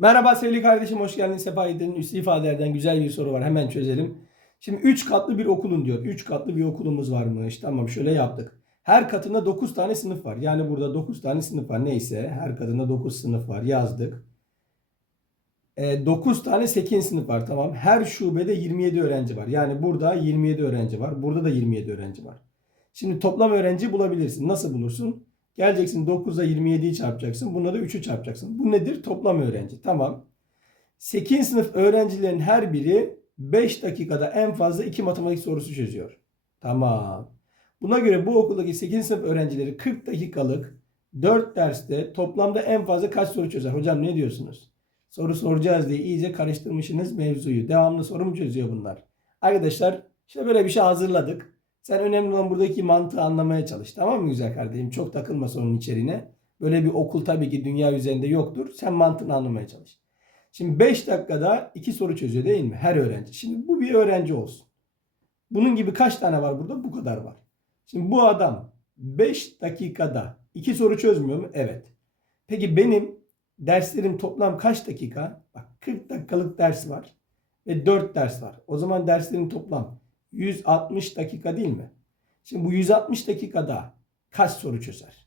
Merhaba sevgili kardeşim hoş geldin. Sefa Yedir'in üstü ifadelerden güzel bir soru var. Hemen çözelim. Şimdi 3 katlı bir okulun diyor. 3 katlı bir okulumuz varmış. Tamam şöyle yaptık. Her katında 9 tane sınıf var. Yani burada 9 tane sınıf var. Neyse her katında 9 sınıf var. Yazdık. E, 9 tane 8 sınıf var. Tamam. Her şubede 27 öğrenci var. Yani burada 27 öğrenci var. Burada da 27 öğrenci var. Şimdi toplam öğrenci bulabilirsin. Nasıl bulursun? Geleceksin 9'a 27'yi çarpacaksın. Buna da 3'ü çarpacaksın. Bu nedir? Toplam öğrenci. Tamam. 8. sınıf öğrencilerin her biri 5 dakikada en fazla 2 matematik sorusu çözüyor. Tamam. Buna göre bu okuldaki 8. sınıf öğrencileri 40 dakikalık 4 derste toplamda en fazla kaç soru çözer? Hocam ne diyorsunuz? Soru soracağız diye iyice karıştırmışsınız mevzuyu. Devamlı soru mu çözüyor bunlar? Arkadaşlar işte böyle bir şey hazırladık. Sen önemli olan buradaki mantığı anlamaya çalış. Tamam mı güzel kardeşim? Çok takılma sorunun içeriğine. Böyle bir okul tabii ki dünya üzerinde yoktur. Sen mantığını anlamaya çalış. Şimdi 5 dakikada 2 soru çözüyor değil mi? Her öğrenci. Şimdi bu bir öğrenci olsun. Bunun gibi kaç tane var burada? Bu kadar var. Şimdi bu adam 5 dakikada 2 soru çözmüyor mu? Evet. Peki benim derslerim toplam kaç dakika? Bak 40 dakikalık ders var ve 4 ders var. O zaman derslerin toplam 160 dakika değil mi? Şimdi bu 160 dakikada kaç soru çözer?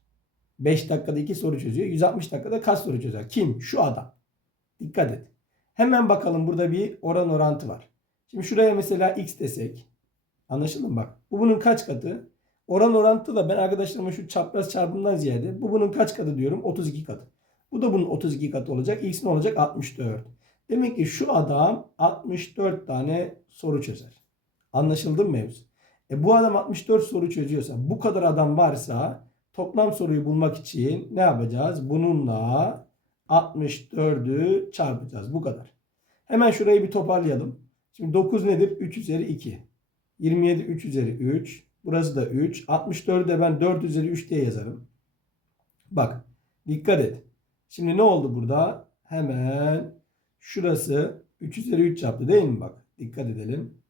5 dakikada 2 soru çözüyor. 160 dakikada kaç soru çözer? Kim? Şu adam. Dikkat et. Hemen bakalım burada bir oran orantı var. Şimdi şuraya mesela x desek. Anlaşıldı mı bak? Bu bunun kaç katı? Oran orantı da ben arkadaşlarıma şu çapraz çarpımdan ziyade bu bunun kaç katı diyorum? 32 katı. Bu da bunun 32 katı olacak. X ne olacak? 64. Demek ki şu adam 64 tane soru çözer. Anlaşıldı mı mevzu? E bu adam 64 soru çözüyorsa bu kadar adam varsa toplam soruyu bulmak için ne yapacağız? Bununla 64'ü çarpacağız. Bu kadar. Hemen şurayı bir toparlayalım. Şimdi 9 nedir? 3 üzeri 2. 27 3 üzeri 3. Burası da 3. 64'ü de ben 4 üzeri 3 diye yazarım. Bak dikkat et. Şimdi ne oldu burada? Hemen şurası 3 üzeri 3 yaptı değil mi? Bak dikkat edelim.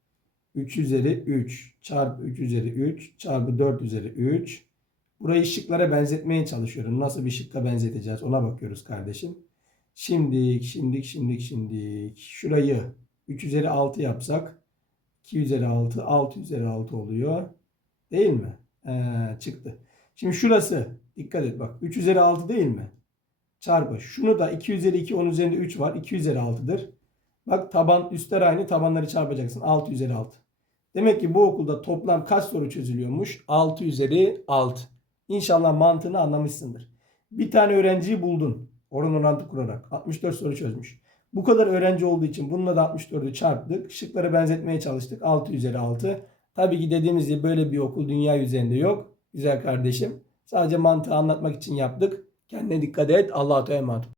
3 üzeri 3 çarpı 3 üzeri 3 çarpı 4 üzeri 3. Burayı şıklara benzetmeye çalışıyorum. Nasıl bir şıkka benzeteceğiz ona bakıyoruz kardeşim. Şimdik, şimdik, şimdik, şimdik. Şurayı 3 üzeri 6 yapsak 2 üzeri 6, 6 üzeri 6 oluyor. Değil mi? Ee, çıktı. Şimdi şurası dikkat et bak 3 üzeri 6 değil mi? Çarpı. Şunu da 2 üzeri 2 10 üzerinde 3 var. 2 üzeri 6'dır. Bak taban üstler aynı tabanları çarpacaksın. 6 üzeri 6. Demek ki bu okulda toplam kaç soru çözülüyormuş? 6 üzeri 6. İnşallah mantığını anlamışsındır. Bir tane öğrenciyi buldun. Oran orantı kurarak. 64 soru çözmüş. Bu kadar öğrenci olduğu için bununla da 64'ü çarptık. Şıkları benzetmeye çalıştık. 6 üzeri 6. Tabii ki dediğimiz gibi böyle bir okul dünya üzerinde yok. Güzel kardeşim. Sadece mantığı anlatmak için yaptık. Kendine dikkat et. Allah'a emanet.